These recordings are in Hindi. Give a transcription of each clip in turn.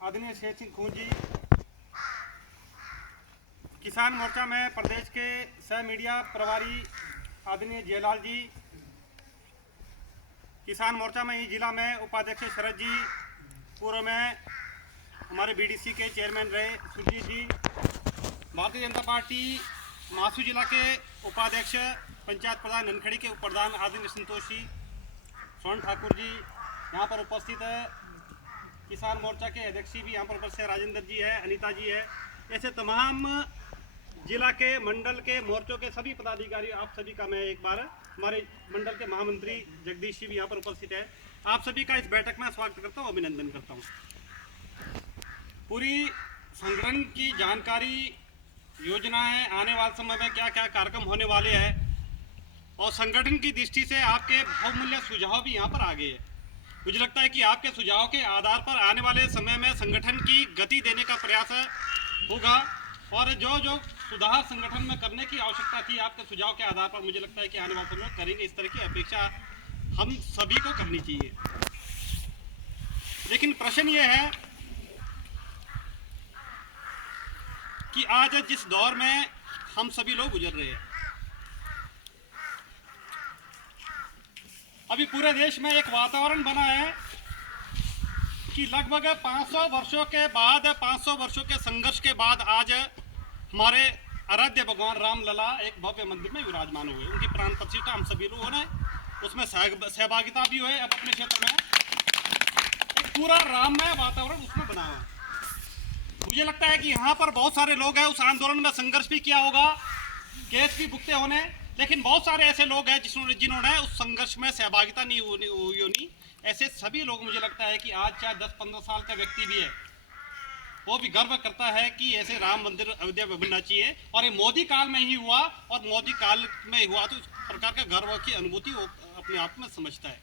आदरणीय शेर सिंह खून जी, किसान मोर्चा में प्रदेश के सह मीडिया प्रभारी आदरणीय जयलाल जी, किसान मोर्चा में ही जिला में उपाध्यक्ष शरद जी, पूर्व में हमारे बीडीसी के चेयरमैन रहे सुरजीत जी, भारतीय जनता पार्टी मासू जिला के उपाध्यक्ष पंचायत प्रधान ननखड़ी के उप प्रधान आदरणीय संतोष जी, स्वर्ण ठाकुर जी यहाँ पर उपस्थित है। किसान मोर्चा के अध्यक्ष भी यहाँ पर उपस्थित है, राजेंद्र जी है, अनीता जी है। ऐसे तमाम जिला के मंडल के मोर्चों के सभी पदाधिकारी, आप सभी का मैं एक बार, हमारे मंडल के महामंत्री जगदीश जी भी यहाँ पर उपस्थित है, आप सभी का इस बैठक में स्वागत करता हूँ, अभिनंदन करता हूँ। पूरी संगठन की जानकारी, योजनाएं, आने वाले समय में क्या क्या कार्यक्रम होने वाले हैं और संगठन की दृष्टि से आपके बहुमूल्य सुझाव भी यहाँ पर आ गए हैं। मुझे लगता है कि आपके सुझाव के आधार पर आने वाले समय में संगठन की गति देने का प्रयास होगा और जो जो सुधार संगठन में करने की आवश्यकता थी, आपके सुझाव के आधार पर मुझे लगता है कि आने वाले समय में करेंगे। इस तरह की अपेक्षा हम सभी को करनी चाहिए। लेकिन प्रश्न ये है कि आज जिस दौर में हम सभी लोग गुजर रहे हैं, अभी पूरे देश में एक वातावरण बना है कि लगभग 500 वर्षों के बाद, 500 वर्षों के संघर्ष के बाद आज हमारे आराध्य भगवान राम लला एक भव्य मंदिर में विराजमान हुए। उनकी प्राण प्रतिष्ठा हम सभी लोगों ने उसमें सहभागिता भी हुए। अब अपने क्षेत्र में एक पूरा राममय वातावरण उसमें बना हुआ है। मुझे लगता है कि यहाँ पर बहुत सारे लोग हैं, उस आंदोलन में संघर्ष भी किया होगा, केस भी भुगते होने, लेकिन बहुत सारे ऐसे लोग हैं जिन्होंने उस संघर्ष में सहभागिता नहीं हुई। ऐसे सभी लोग, मुझे लगता है कि आज चाहे 10-15 साल का व्यक्ति भी है, वो भी गर्व करता है कि ऐसे राम मंदिर अयोध्या में बनना चाहिए और ये मोदी काल में ही हुआ और मोदी काल में हुआ तो इस प्रकार का गर्व की अनुभूति वो अपने आप में समझता है।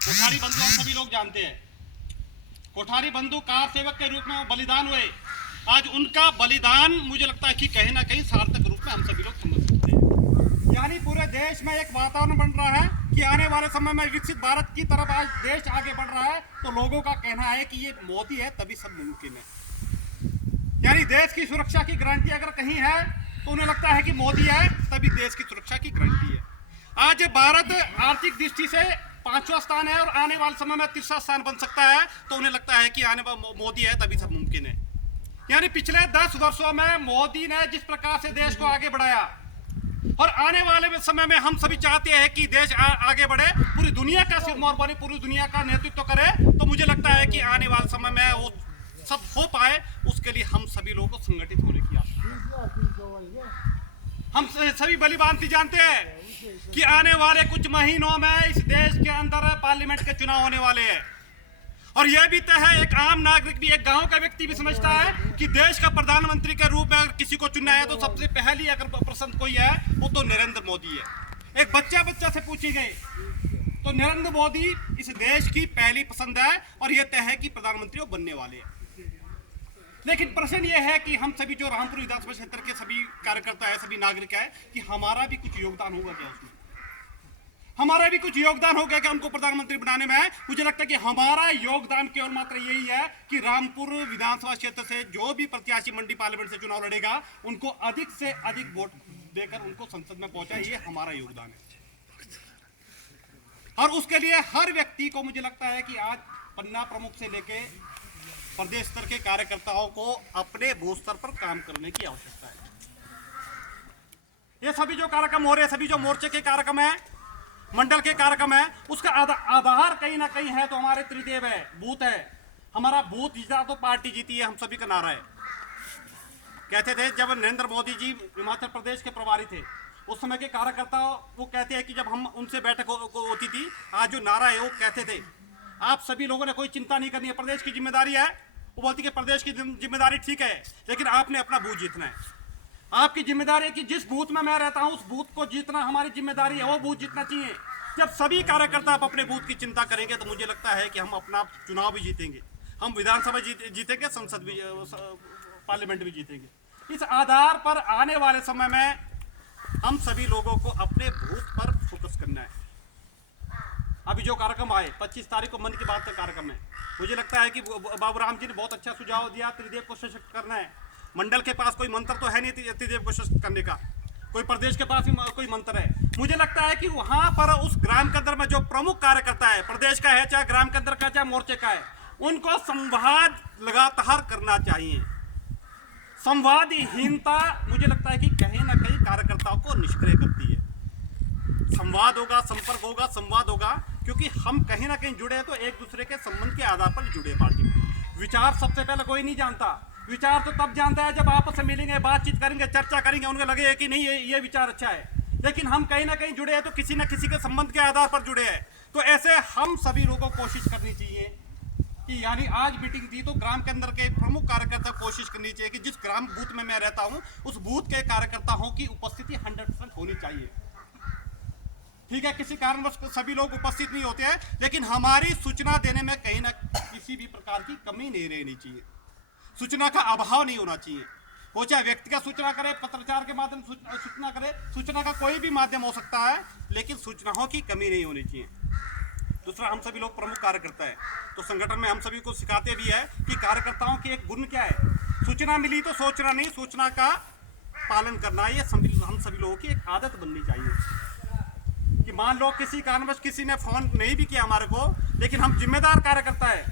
कोठारी बंधु हम सभी लोग जानते हैं, कोठारी बंधु कार सेवक के रूप में वो बलिदान हुए। आज उनका बलिदान मुझे लगता है कि कहीं ना कहीं सार्थक रूप में हम सभी लोग समझ सकते हैं। यानी पूरे देश में एक वातावरण बन रहा है कि आने वाले समय में विकसित भारत की तरफ आज देश आगे बढ़ रहा है, तो लोगों का कहना है कि ये मोदी है तभी सब मुमकिन है। यानी देश की सुरक्षा की गारंटी अगर कहीं है तो उन्हें लगता है कि मोदी है तभी देश की सुरक्षा की गारंटी है। आज भारत आर्थिक दृष्टि से 5वां स्थान है और आने वाले समय में 3रा स्थान बन सकता है, तो उन्हें लगता है कि आने वाला मोदी है तभी सब मुमकिन है। यानी पिछले 10 वर्षों में मोदी ने जिस प्रकार से देश को आगे बढ़ाया और आने वाले समय में हम सभी चाहते हैं कि देश आगे बढ़े, पूरी दुनिया का सिरमौर बने, पूरी दुनिया का नेतृत्व करे, तो मुझे लगता है कि आने वाले समय में वो सब हो पाए, उसके लिए हम सभी लोगों को संगठित होने की आवश्यकता है। हम सभी भली भांति जानते हैं कि आने वाले कुछ महीनों में इस देश के अंदर पार्लियामेंट के चुनाव होने वाले हैं और यह भी तय है, एक आम नागरिक भी, एक गांव का व्यक्ति भी समझता है कि देश का प्रधानमंत्री के रूप में अगर किसी को चुनना है तो सबसे पहली अगर पसंद कोई है वो तो नरेंद्र मोदी है। एक बच्चा से पूछी गई तो नरेंद्र मोदी इस देश की पहली पसंद है और यह तय है कि प्रधानमंत्री वो बनने वाले हैं। लेकिन प्रश्न ये है कि हम सभी जो रामपुर विधानसभा क्षेत्र के सभी कार्यकर्ता है, सभी नागरिक है, कि हमारा भी कुछ योगदान होगा क्या उसमें? हमारा भी कुछ योगदान हो गया कि हमको प्रधानमंत्री बनाने में? मुझे लगता है कि हमारा योगदान केवल मात्र यही है कि रामपुर विधानसभा क्षेत्र से जो भी प्रत्याशी मंडी पार्लियामेंट से चुनाव लड़ेगा उनको अधिक से अधिक वोट देकर उनको संसद में पहुंचाए, ये हमारा योगदान है। और उसके लिए हर व्यक्ति को मुझे लगता है कि आज पन्ना प्रमुख से लेके प्रदेश स्तर के कार्यकर्ताओं को अपने बूथ स्तर पर काम करने की आवश्यकता है। ये सभी जो कार्यक्रम हो रहे हैं, सभी जो मोर्चे के कार्यक्रम है, मंडल के कार्यक्रम है, उसका आधार कहीं ना कहीं है तो हमारे त्रिदेव है, बूथ है। हमारा बूथ जीता तो पार्टी जीती है, हम सभी का नारा है। कहते थे जब नरेंद्र मोदी जी हिमाचल प्रदेश के प्रभारी थे, उस समय के कार्यकर्ता वो कहते हैं कि जब हम उनसे बैठक होती थी, आज जो नारा है वो कहते थे आप सभी लोगों ने कोई चिंता नहीं करनी है, प्रदेश की जिम्मेदारी है। वो बोलती कि प्रदेश की जिम्मेदारी ठीक है, लेकिन आपने अपना बूथ जीतना है। आपकी जिम्मेदारी है कि जिस बूथ में मैं रहता हूं उस बूथ को जीतना हमारी जिम्मेदारी है, वो बूथ जीतना चाहिए। जब सभी कार्यकर्ता आप अपने बूथ की चिंता करेंगे तो मुझे लगता है कि हम अपना चुनाव भी जीतेंगे, हम विधानसभा जीतेंगे, संसद भी, पार्लियामेंट भी जीतेंगे। इस आधार पर आने वाले समय में हम सभी लोगों को अपने बूथ पर फोकस करना है। अभी जो कार्यक्रम आए 25 तारीख को मन की बात का कार्यक्रम है, मुझे लगता है कि बाबूराम जी ने बहुत अच्छा सुझाव दिया। त्रिदेव को सशक्त करना है। मंडल के पास कोई मंत्र तो है नहीं त्रिदेव को सशक्त करने का, कोई प्रदेश के पास भी कोई मंत्र है। मुझे लगता है कि वहां पर उस ग्राम के अंदर में जो प्रमुख कार्यकर्ता है, प्रदेश का है चाहे ग्राम के अंदर का चाहे मोर्चे का है, उनको संवाद लगातार करना चाहिए। संवादहीनता मुझे लगता है कि कहीं ना कहीं कार्यकर्ताओं को निष्क्रिय करती है। संवाद होगा, संपर्क होगा, संवाद होगा, क्योंकि हम कहीं ना कहीं जुड़े हैं तो एक दूसरे के संबंध के आधार पर जुड़े पार्टी में। विचार सबसे पहले कोई नहीं जानता, विचार तो तब जानता है जब आपस में मिलेंगे, बातचीत करेंगे, चर्चा करेंगे, उनको लगे कि नहीं ये विचार अच्छा है। लेकिन हम कहीं ना कहीं जुड़े हैं तो किसी न किसी के संबंध के आधार पर जुड़े हैं। तो ऐसे हम सभी लोगों को कोशिश करनी चाहिए कि यानी आज मीटिंग थी तो ग्राम के अंदर के प्रमुख कार्यकर्ता कोशिश करनी चाहिए कि जिस ग्राम बूथ में मैं रहता हूं उस बूथ के कार्यकर्ताओं की उपस्थिति 100% होनी चाहिए। ठीक है, किसी कारणवश सभी लोग उपस्थित नहीं होते हैं, लेकिन हमारी सूचना देने में कहीं ना किसी भी प्रकार की कमी नहीं रहनी चाहिए, सूचना का अभाव नहीं होना चाहिए। वो चाहे व्यक्तिगत सूचना करे, पत्रचार के माध्यम सूचना करे, सूचना का कोई भी माध्यम हो सकता है, लेकिन सूचनाओं की कमी नहीं होनी चाहिए। दूसरा, हम सभी लोग प्रमुख कार्यकर्ता है तो संगठन में हम सभी को सिखाते भी है कि कार्यकर्ताओं की एक गुण क्या है, सूचना मिली तो सोचना नहीं, सूचना का पालन करना। ये हम सभी लोगों की एक आदत बननी चाहिए कि मान लो किसी कारणवश किसी ने फोन नहीं भी किया हमारे को, लेकिन हम जिम्मेदार कार्यकर्ता है,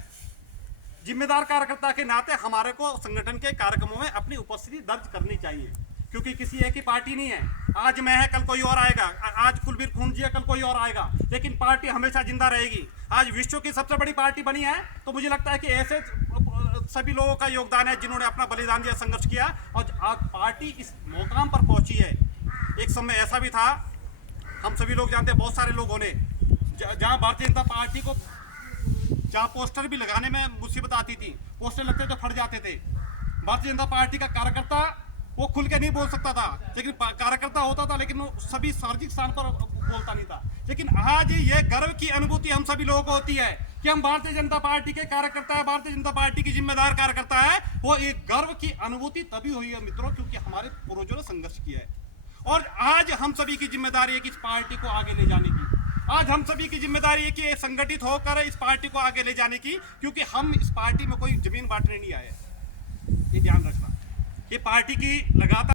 जिम्मेदार कार्यकर्ता के नाते हमारे को संगठन के कार्यक्रमों में अपनी उपस्थिति दर्ज करनी चाहिए, क्योंकि किसी एक ही पार्टी नहीं है। आज मैं है, कल कोई और आएगा, आज कुलबीर खून जी है, कल कोई और आएगा, लेकिन पार्टी हमेशा जिंदा रहेगी। आज विश्व की सबसे बड़ी पार्टी बनी है, तो मुझे लगता है कि ऐसे सभी लोगों का योगदान है जिन्होंने अपना बलिदान दिया, संघर्ष किया, और आज पार्टी इस मुकाम पर पहुंची है। एक समय ऐसा भी था, हम सभी लोग जानते हैं, बहुत सारे लोगों ने जहां भारतीय जनता पार्टी को जहां पोस्टर भी लगाने में मुसीबत आती थी, पोस्टर लगते तो फट जाते थे। भारतीय जनता पार्टी का कार्यकर्ता वो खुल के नहीं बोल सकता था, लेकिन कार्यकर्ता होता था, लेकिन वो सभी सार्वजनिक स्थान पर बोलता नहीं था। लेकिन आज ये गर्व की अनुभूति हम सभी लोगों को होती है कि हम भारतीय जनता पार्टी के कार्यकर्ता है, भारतीय जनता पार्टी की जिम्मेदार कार्यकर्ता है। वो एक गर्व की अनुभूति तभी हुई है मित्रों, क्योंकि हमारे पूर्वजों ने संघर्ष किया है। और आज हम सभी की जिम्मेदारी है कि इस पार्टी को आगे ले जाने की, आज हम सभी की जिम्मेदारी है कि संगठित होकर इस पार्टी को आगे ले जाने की, क्योंकि हम इस पार्टी में कोई जमीन बांटने नहीं आए। ये ध्यान रखना, ये पार्टी की लगातार